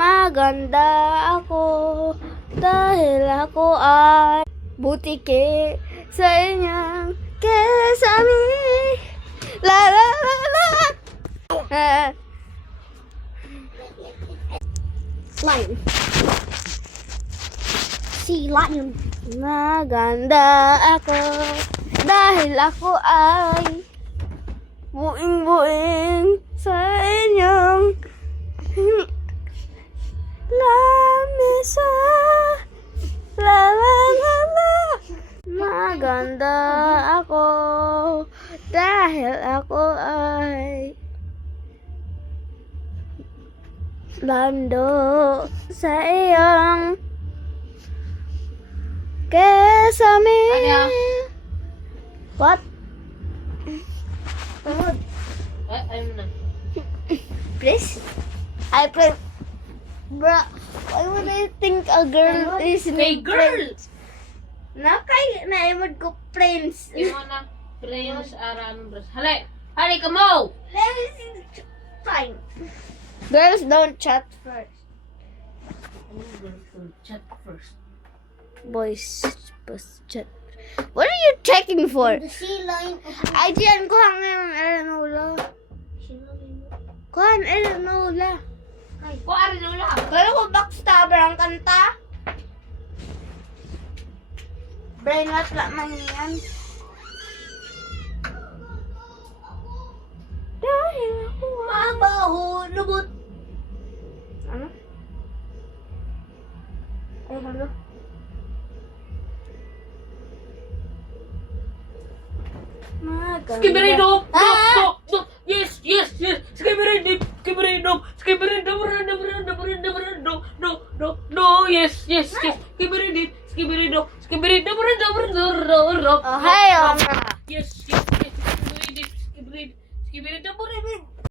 maganda ako dahil ako ay butike sa inyong kesame. La la la la. Lion. Si lion. Maganda ako dahil ako ay buing-buing sa inyong lamesa. La la la la. Maganda ako dahil ako ay lando sa iyong kesame. What? Ay mo na. Please? I play. Bruh, why would I think a girl is Hey, named girl! Prince? Nakay naimod ko Prince. Di mo na. Prince Aran Bros. Hali! Hali ka mo! Let me see. Fine. Girls don't chat first. Chat first. Boys must chat. What are you checking for? The sea lion. Ay, diyan ko hanggang Elanola. Kuhan, Elanola. Ko ari na wala. Pero kung backstabber ang kanta, brainwash lang man yan. Dahil ako Mabaho, lubot. ano? Ay, hello? Maganda. Skibberidop! Ah! Yes, yes, yes! Skibberidip! Skibberidop! Skibberidop! No, yes, yes, yes! Skibberidip! Skibberidop! Skibberidop! Oh, hey, oh. Yes, yes, yes! Skibberidip! Skibberidip! Skibberidop!